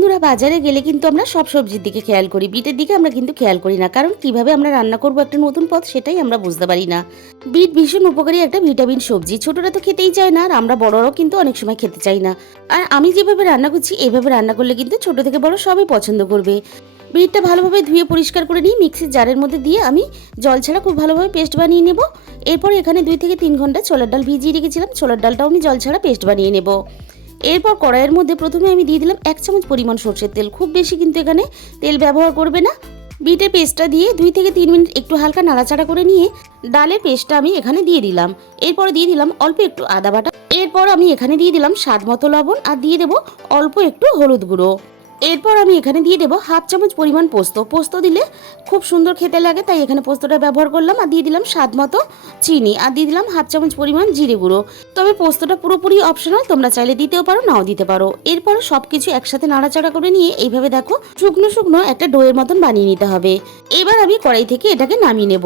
বন্ধুরা, বাজারে গেলে কিন্তু আমরা সব সবজির দিকে খেয়াল করি। বিটের দিকে আমরা কিন্তু খেয়াল করি না। কারণ কীভাবে আমরা রান্না করব একটা নতুন পথ, সেটাই আমরা বুঝতে পারি না। বিট ভীষণ উপকারী একটা ভিটামিন সবজি। ছোটরা তো খেতেই চায় না, আর আমরা বড়রাও কিন্তু অনেক সময় খেতে চাই না। আর আমি যেভাবে রান্না করছি এইভাবে রান্না করলে কিন্তু ছোট থেকে বড় সবাই পছন্দ করবে। বিটটা ভালোভাবে ধুয়ে পরিষ্কার করে নিয়ে মিক্সির জারের মধ্যে দিয়ে আমি জল ছাড়া খুব ভালোভাবে পেস্ট বানিয়ে নেব। এরপর এখানে দুই থেকে তিন ঘণ্টা ছোলার ডাল ভিজিয়ে রেখেছিলাম। ছোলার ডালটাও আমি জল ছাড়া পেস্ট বানিয়ে নেব। এরপর কড়াইয়ের মধ্যে প্রথমে আমি দিয়ে দিলাম এক চামচ পরিমাণ সর্ষের তেল। খুব বেশি কিন্তু এখানে তেল ব্যবহার করবে না। বিটে পেস্টটা দিয়ে দুই থেকে তিন মিনিট একটু হালকা নাড়াচাড়া করে নিয়ে ডালের পেস্টটা আমি এখানে দিয়ে দিলাম। এরপর দিয়ে দিলাম অল্প একটু আদা বাটা। এরপর আমি এখানে দিয়ে দিলাম স্বাদ মতো লবণ আর দিয়ে দেবো অল্প একটু হলুদ গুঁড়ো। এরপর আমি এখানে দিয়ে দেবো হাফ চামচ পরিমাণ পোস্ত। পোস্ত দিলে খুব সুন্দর খেতে লাগে, তাই এখানে পোস্তটা ব্যবহার করলাম আর দিয়ে দিলাম স্বাদ মতো চিনি আর দিয়ে দিলাম হাফ চামচ পরিমাণ জিরে গুঁড়ো। তবে পোস্তটা পুরোপুরি অপশনাল, তোমরা চাইলে দিতেও পারো, নাও দিতে পারো। এরপর সব কিছু একসাথে নাড়াচাড়া করে নিয়ে এইভাবে দেখো শুকনো শুকনো একটা ডোয়ের মতন বানিয়ে নিতে হবে। এবার আমি কড়াই থেকে এটাকে নামিয়ে নেব।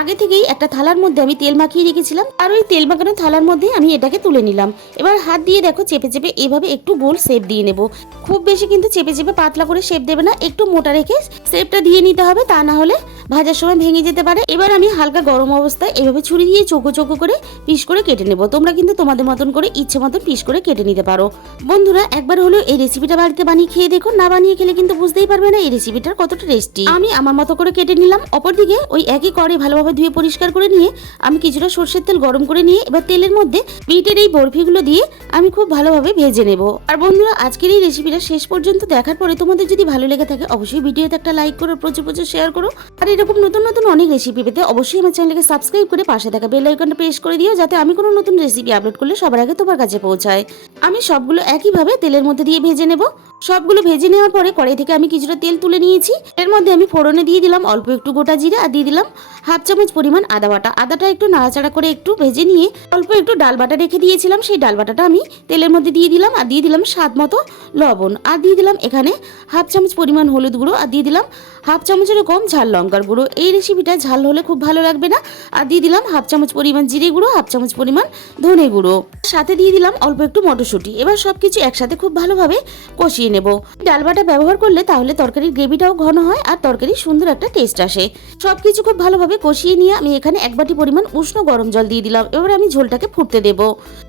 আগে থেকেই একটা থালার মধ্যে আমি তেল মাখিয়ে রেখেছিলাম আর ওই তেল মাখানো থালার মধ্যে আমি এটাকে তুলে নিলাম। এবার হাত দিয়ে দেখো চেপে চেপে এভাবে একটু গোল শেপ দিয়ে নেব। খুব বেশি কিন্তু চেপে চেপে পাতলা করে শেপ দেবে না, একটু মোটা রেখে শেপটা দিয়ে নিতে হবে, তা না হলে ভাজার সময় ভেঙে যেতে পারে। এবার আমি হালকা গরম অবস্থায় এভাবে ছুরি দিয়ে চোখো চোখো করে পিস করে কেটে নেব। তোমরা কিন্তু তোমাদের মতন করে ইচ্ছে মতন পিস করে কেটে নিতে পারো। বন্ধুরা, একবার হলেও এই রেসিপিটা বাড়িতে বানিয়ে খেয়ে দেখো। না বানিয়ে খেলে কিন্তু বুঝতেই পারবে না এই রেসিপিটার কতটা টেস্টি আমি আমার মতো করে কেটে নিলাম। অপরদিকে ওই একই করে ভালোভাবে ধুয়ে পরিষ্কার করে নিয়ে আমি কিছুটা সর্ষের তেল গরম করে নিয়ে এবার তেলের মধ্যে বিটের এই বরফিগুলো দিয়ে আমি খুব ভালোভাবে ভেজে নেব। আর বন্ধুরা, আজকের এই রেসিপিটা শেষ পর্যন্ত দেখার পরে তোমাদের যদি ভালো লেগে থাকে, অবশ্যই ভিডিওতে একটা লাইক করো, প্রচুর প্রচুর শেয়ার করো। আর এরকম নতুন নতুন অনেক রেসিপি পেতে অবশ্যই আমার চ্যানেলকে সাবস্ক্রাইব করে পাশে থাকা বেল আইকনটা প্রেস করে দিও, যাতে আমি কোনো নতুন রেসিপি আপলোড করলে সবার আগে তোমার কাছে পৌঁছায়। আমি সবগুলো একইভাবে তেলের মধ্যে দিয়ে ভেজে নেব। সবগুলো ভেজে নেওয়ার পরে কড়াই থেকে আমি কিছুটা তেল তুলে নিয়েছি। এর মধ্যে আমি ফোড়নে দিয়ে দিলাম অল্প একটু গোটা জিরে আর দিয়ে দিলাম হাফ চামচ পরিমাণ আদা বাটা। আদাটা একটু নাড়াচাড়া করে একটু ভেজে নিয়ে অল্প একটু ডাল বাটা রেখে দিয়েছিলাম। সেই ডাল বাটাটা আমি তেলের মধ্যে দিয়ে দিলাম আর দিয়ে দিলাম স্বাদ মতো লবণ। আর দিয়ে দিলাম এখানে হাফ চামচ পরিমাণ হলুদ গুঁড়ো আর দিয়ে দিলাম হাফ চামচের কম ঝাল লঙ্কার গুঁড়ো। এই রেসিপিটা ঝাল হলে খুব ভালো লাগবে না। আর দিয়ে দিলাম হাফ চামচ পরিমাণ জিরে গুঁড়ো, হাফ চামচ পরিমাণ ধনে গুঁড়ো। সাথে দিয়ে দিলাম অল্প একটু মটরশুঁটি। এবার সব কিছু একসাথে খুব ভালোভাবে কষিয়ে নেব। ডাল বাটা ব্যবহার করলে তাহলে তরকারির গ্রেভিটাও ঘন হয় আর তরকারির সুন্দর একটা টেস্ট আসে। সব কিছু খুব ভালোভাবে কষিয়ে নিয়ে আমি এখানে এক বাটি পরিমাণ উষ্ণ গরম জল দিয়ে দিলাম। এবার আমি ঝোলটাকে ফুটতে দেব।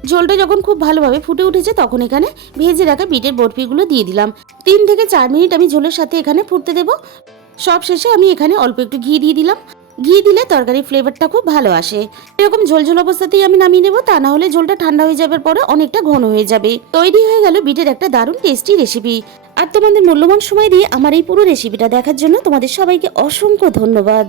ঝোলটা যখন খুব ভালোভাবে ফুটে উঠেছে তখন এখানে ভেজে রাখা বিটের বরফিগুলো দিয়ে দিলাম। তিন থেকে চার মিনিট আমি ঝোলের সাথে এখানে ফুটতে দেব। সব শেষে আমি এখানে অল্প একটু ঘি দিয়ে দিলাম। ঘি দিলে তরকারির ফ্লেভারটা খুব ভালো আসে। এরকম ঝোল ঝোল অবস্থাতেই আমি নামিয়ে নেব, তা না হলে ঝোলটা ঠান্ডা হয়ে যাবার পরে অনেকটা ঘন হয়ে যাবে। তৈরি হয়ে গেল বিটের একটা দারুণ টেস্টি রেসিপি আর তোমাদের মূল্যবান সময় দিয়ে আমার এই পুরো রেসিপিটা দেখার জন্য তোমাদের সবাইকে অসংখ্য ধন্যবাদ।